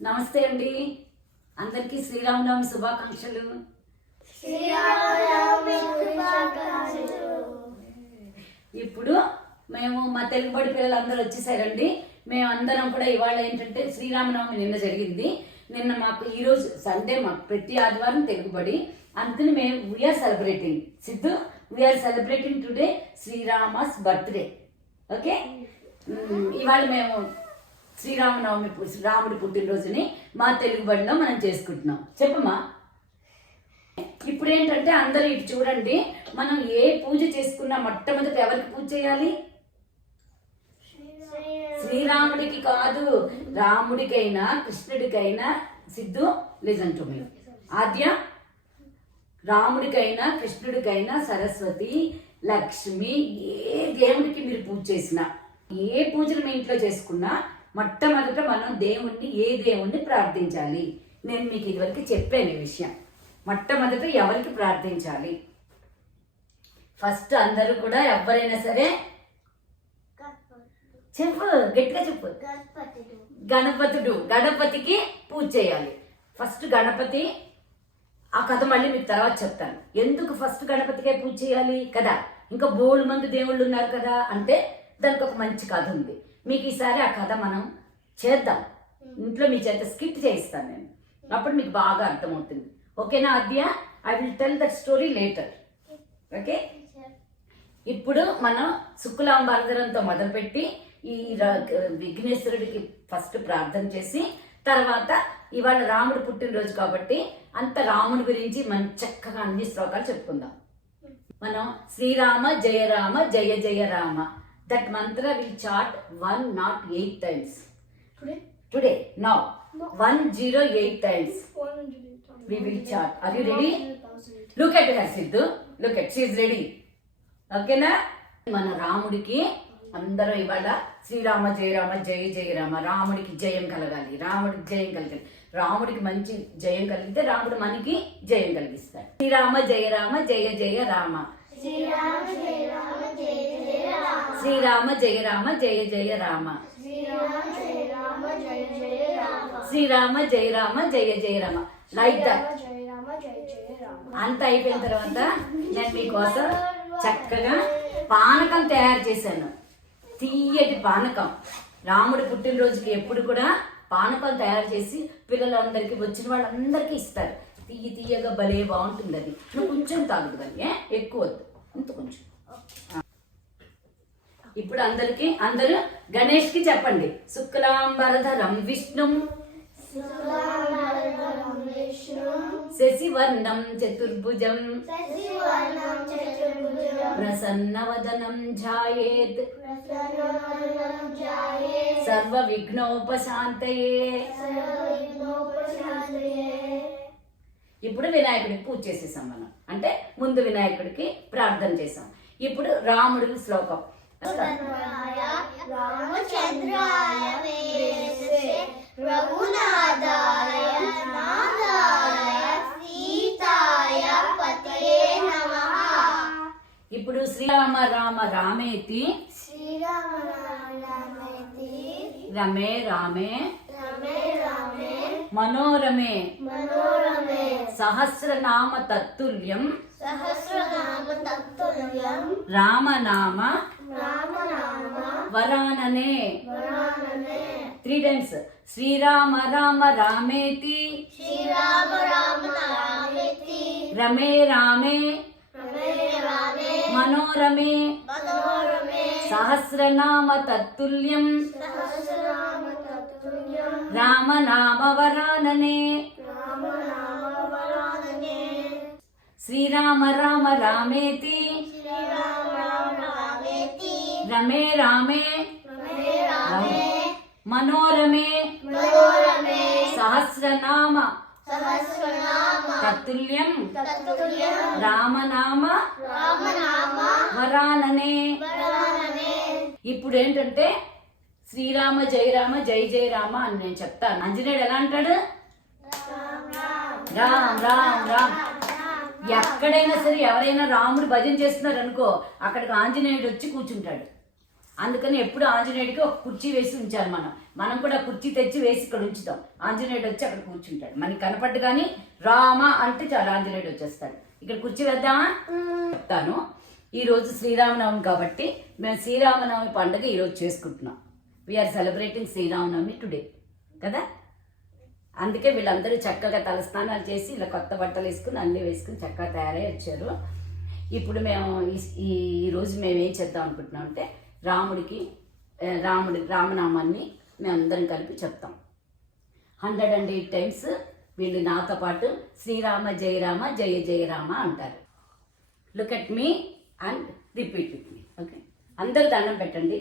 నమస్తే అండి. అందరికీ శ్రీరామనవమి శుభాకాంక్షలు. ఇప్పుడు మేము మా తెలుగుబడి పిల్లలు అందరూ వచ్చేసారండి. మేము అందరం కూడా ఇవాళ ఏంటంటే శ్రీరామనవమి నిన్న జరిగింది. నిన్న మాకు ఈరోజు సండే మాకు ప్రతి ఆదివారం తెలుగుబడి అందుకని మేము we are celebrating Siddhu we are celebrating today Sri Rama's birthday. Okay? ఇవాళ మేము శ్రీరామనవమి రాముడి పుట్టినరోజుని మా తెలుగు బడిలో మనం చేసుకుంటున్నాం. చెప్పమ్మా. ఇప్పుడు ఏంటంటే అందరూ ఇటు చూడండి మనం ఏ పూజ చేసుకున్నా మొట్టమొదటి ఎవరికి పూజ చేయాలి? శ్రీరాముడికి కాదు రాముడికైనా కృష్ణుడికైనా Siddhu listen to me Adya రాముడికైనా కృష్ణుడికైనా సరస్వతి లక్ష్మి ఏ దేవుడికి మీరు పూజ చేసినా ఏ పూజలు మీ ఇంట్లో చేసుకున్నా మొట్టమొదట మనం దేవుణ్ణి ఏ దేవుణ్ణి ప్రార్థించాలి? నేను మీకు ఇదివరకు చెప్పాను ఈ విషయం. మొట్టమొదట ఎవరికి ప్రార్థించాలి? ఫస్ట్ అందరూ కూడా ఎవరైనా సరే చెప్పు గట్టిగా చెప్పు. గణపతుడు గణపతికి పూజ చేయాలి. ఫస్ట్ గణపతి ఆ కథ మళ్ళీ మీకు తర్వాత చెప్తాను. ఎందుకు ఫస్ట్ గణపతికే పూజ చేయాలి కదా? ఇంకా బోల్డ్ మంది దేవుళ్ళు ఉన్నారు కదా అంటే దానికి ఒక మంచి కథ ఉంది. మీకు ఈసారి ఆ కథ మనం చేద్దాం. ఇంట్లో మీ చేత స్కిట్ చేయిస్తాను నేను. అప్పుడు మీకు బాగా అర్థమవుతుంది. ఓకేనా Adya I will tell that story later okay ఇప్పుడు మనం శుక్లాంబరధరంతో మొదలుపెట్టి ఈ విఘ్నేశ్వరుడికి ఫస్ట్ ప్రార్థన చేసి తర్వాత ఇవాళ రాముడు పుట్టినరోజు కాబట్టి అంత రాముడి గురించి మనం చక్కగా అన్ని శ్లోకాలు చెప్పుకుందాం. మనం శ్రీరామ జయ రామ జయ జయ Rama. That mantra will chant one naught eight times today now one zero eight times we will chant. Are you ready? Look at her Siddhu look at she ready ఓకేనా మన రాముడికి అందరూ ఇవాళ శ్రీరామ జయ రామ జయ జయ రామ రాముడికి జయం కలగాలి. రాముడికి జయం కలగాలి. రాముడికి మంచి జయం కలిగితే రాముడు మనకి జయం కలిగిస్తాడు. శ్రీరామ జయ రామ జయ జయ రామ. శ్రీరామ జయ రామ జయ జయ రామ. శ్రీరామ జయ రామ జయ జయ రామ. లైక్ దట్ అంత అయిపోయిన తర్వాత నేను మీకోసం చక్కగా పానకం తయారు చేశాను. తీయటి పానకం. రాముడి పుట్టినరోజుకి ఎప్పుడు కూడా పానకం తయారు చేసి పిల్లలందరికీ వచ్చిన వాళ్ళందరికీ ఇస్తారు. తీయ తీయగా భలే బాగుంటుంది అది నువ్వు కొంచెం కానీ ఏ? ఎక్కువ వద్దు. ఇంత కొంచెం. ఇప్పుడు అందరికి అందరూ గణేష్కి చెప్పండి. శుక్లాంబరధరం విష్ణుం. శశివర్ణం చతుర్భుజం. ప్రసన్నవదనం ఝాయేత్ సర్వ విఘ్నోపశాంతయే ఇప్పుడు వినాయకుడికి పూజ చేసేసాం మనం. అంటే ముందు వినాయకుడికి ప్రార్థన చేసాం. ఇప్పుడు రాముడి శ్లోకం. రామచంద్రాయ రఘునాథాయ సీతాయ పతయే నమః. ఇప్పుడు శ్రీరామ రామ రామేతి. శ్రీరామ రామేతి. రమే రామే. రమే రామే. మనోరమే. మనోరమే. సహస్రనామ తత్తుల్యం. సహస్రనామ తత్తుల్యం. రామనామ. వరాననే. త్రీ టైమ్స్ శ్రీరామ రామ రామేతి. రామ రమే రామే. రమే రామే. మనోరమే. సహస్రనామ తత్తుల్యం. వరాననే. రామనామ వరాననే. శ్రీరామ రామ రామేతి. మనోరమే. సహస్రనామ. సహస్రనామ. తత్తుల్యం. తత్తుల్యం. రామనామ. రామనామ. వరాననే. ఇప్పుడు ఏంటంటే శ్రీరామ జయ రామ జై జయ రామ అని నేను చెప్తాను. ఆంజనేయుడు ఎలా అంటాడు? రామ్ రామ్ రామ్ ఎక్కడైనా సరే ఎవరైనా రాముడు భజన చేస్తున్నారు అనుకో అక్కడికి ఆంజనేయుడు వచ్చి కూర్చుంటాడు. అందుకని ఎప్పుడు ఆంజనేయుడికి ఒక కుర్చీ వేసి ఉంచాలి మనం. మనం కూడా కుర్చీ తెచ్చి వేసి ఇక్కడ ఉంచుతాం. ఆంజనేయుడు వచ్చి అక్కడ కూర్చుంటాడు. మనకి కనపడ్డు కానీ రామ అంటే చాలు ఆంజనేయుడు వచ్చేస్తాడు. ఇక్కడ కుర్చీ వేద్దామా? చెప్తాను ఈ రోజు శ్రీరామనవమి కాబట్టి మేము శ్రీరామనవమి పండుగ ఈరోజు చేసుకుంటున్నాం. వీఆర్ సెలబ్రేటింగ్ శ్రీరామనవమి టుడే కదా? అందుకే వీళ్ళందరూ చక్కగా తలస్నానాలు చేసి ఇలా కొత్త బట్టలు వేసుకుని అన్నీ వేసుకుని చక్కగా తయారై వచ్చారు. ఇప్పుడు మేము ఈ- ఈ రోజు మేము ఏం చేద్దాం అనుకుంటున్నాం అంటే రాముడికి రాముడి రామనామాన్ని మేమందరం కలిపి చెప్తాం. హండ్రెడ్ అండ్ ఎయిట్ టైమ్స్ వీళ్ళు నాతో పాటు శ్రీరామ జయరామ జయ జయరామ అంటారు. Look at me and repeat with me okay అందరు దండం పెట్టండి.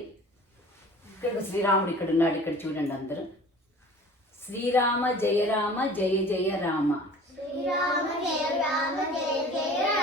ఇక్కడ శ్రీరాముడు ఇక్కడ ఉన్నాడు ఇక్కడ చూడండి అందరూ. శ్రీరామ జయరామ జయ జయ రామ. శ్రీరామ జయ రామ జయ జయ రామ.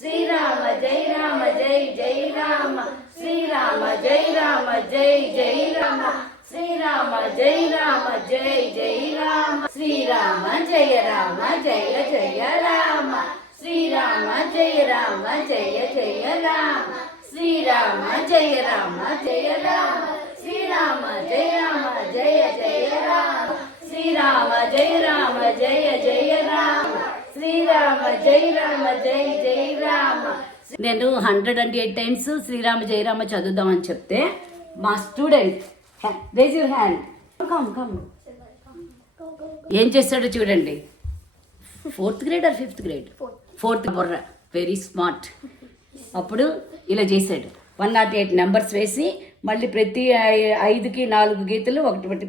శ్రీరామ జై రామ జై జై రామ. శ్రీరామ జై రామ జై జై రామ. శ్రీరామ జై రామ జై జై రామ. శ్రీరామ జయ రామ జయ జయ రామ. శ్రీరామ జయ రామ జయ జయ రామ. శ్రీరామ జయ రామ జయ రామ. శ్రీరామ జయ రామ జయ జయ రామ. శ్రీరామ జయ రామ జయ జయ శ్రీరామ జయ రామ జయ జయ రామ నేను hundred and eight times Sri Rama జయ రామ చదువుదామని చెప్తే మా student raise your hand come come ఏం చేస్తాడో చూడండి. Fourth grade or fifth grade fourth బుర్ర. వెరీ స్మార్ట్ అప్పుడు ఇలా చేశాడు. వన్ నాట్ ఎయిట్ నెంబర్స్ వేసి మళ్ళీ ప్రతి ఐదుకి నాలుగు గీతలు ఒకటి ఒకటి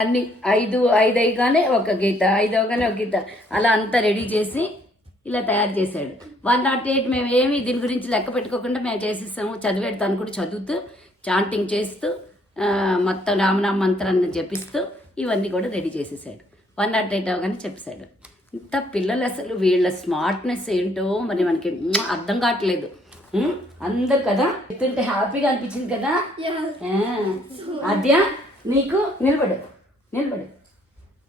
అన్ని ఐదు ఐదు అయిగానే ఒక గీత ఐదు అవగానే ఒక గీత. అలా అంతా రెడీ చేసి ఇలా తయారు చేశాడు. వన్ నాట్ ఎయిట్ మేము ఏమి దీని గురించి లెక్క పెట్టుకోకుండా మేము చేసేసాము. చదివేడు తను కూడా చదువుతూ చాంటింగ్ చేస్తూ మొత్తం రామనామ మంత్రాన్ని జపిస్తూ ఇవన్నీ కూడా రెడీ చేసేసాడు. వన్ నాట్ ఎయిట్ అవగానే చెప్పేశాడు. ఇంత పిల్లలు అసలు వీళ్ళ స్మార్ట్నెస్ ఏంటో మరి మనకి అర్థం కావట్లేదు? అందరు కదా చెప్తుంటే హ్యాపీగా అనిపించింది కదా? ఆ, ఆద్య? నీకు నిలబడు నిలబడు.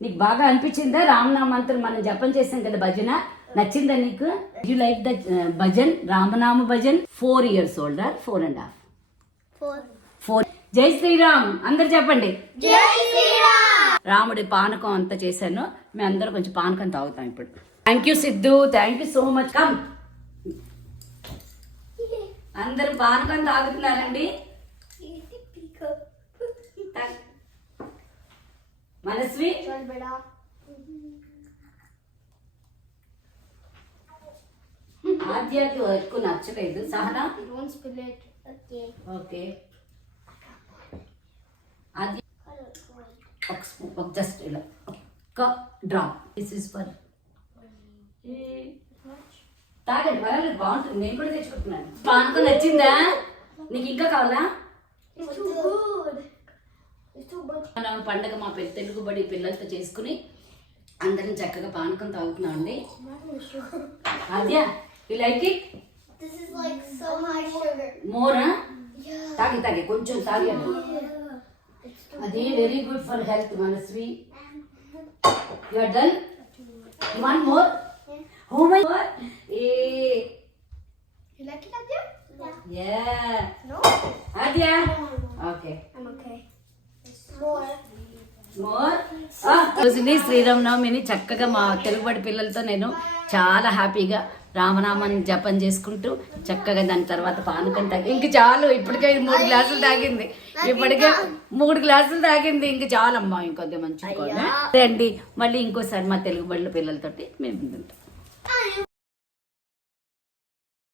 నీకు బాగా అనిపించిందా? రామనామ మంత్రం మనం జపం చేసాం కదా భజన. నచ్చిందా నీకు? You like the bhajan? రామనామ bhajan? Four years older four and half four జై శ్రీరామ్. అందరు చెప్పండి. రాముడి పానకం అంతా చేశాను. మేము అందరం కొంచెం పానకం తాగుతాం ఇప్పుడు. Thank you Siddhu. Thank you so much come అందరు పానకం తాగుతున్నారండి. మనస్వి चल बेटा ఆద్యాకి ఎక్కువ నచ్చలేదు Sahana don't spill it okay okay Aadya ఒక స్పూన్ ఒక జస్ట్ ఇలా ఒక్క డ్రాప్ దిస్ ఇస్ ఫర్ తాగండి పర్వాలేదు బాగుంటుంది నేను కూడా తెచ్చుకుంటున్నాను పానకం నచ్చిందా నీకు ఇంకా కావాలా మనం పండగ మా పెద్ద తెలుగు బడి పిల్లలతో చేసుకుని అందరం చక్కగా పానకం తాగుతున్నాం అండి. Adya you like it. Mora? Yeah. తాగి తాగి కొంచెం too అది very good for health Manasvi you are done one more హో మై ఏ. You like it, Adya? Yeah No? Adya okay I'm okay. రోజుని శ్రీరామనవమిని చక్కగా మా తెలుగుబడి పిల్లలతో నేను చాలా హ్యాపీగా రామనామాన్ని జపం చేసుకుంటూ చక్కగా దాని తర్వాత పానకం తాగి ఇంక చాలు ఇప్పటికే ఇది మూడు గ్లాసులు తాగింది. ఇప్పటికే మూడు గ్లాసులు తాగింది. ఇంక చాలమ్మా ఇంకొద్ది మంచిగా అండి మళ్ళీ ఇంకోసారి మా తెలుగు పిల్లలతోటి మేము తింటాం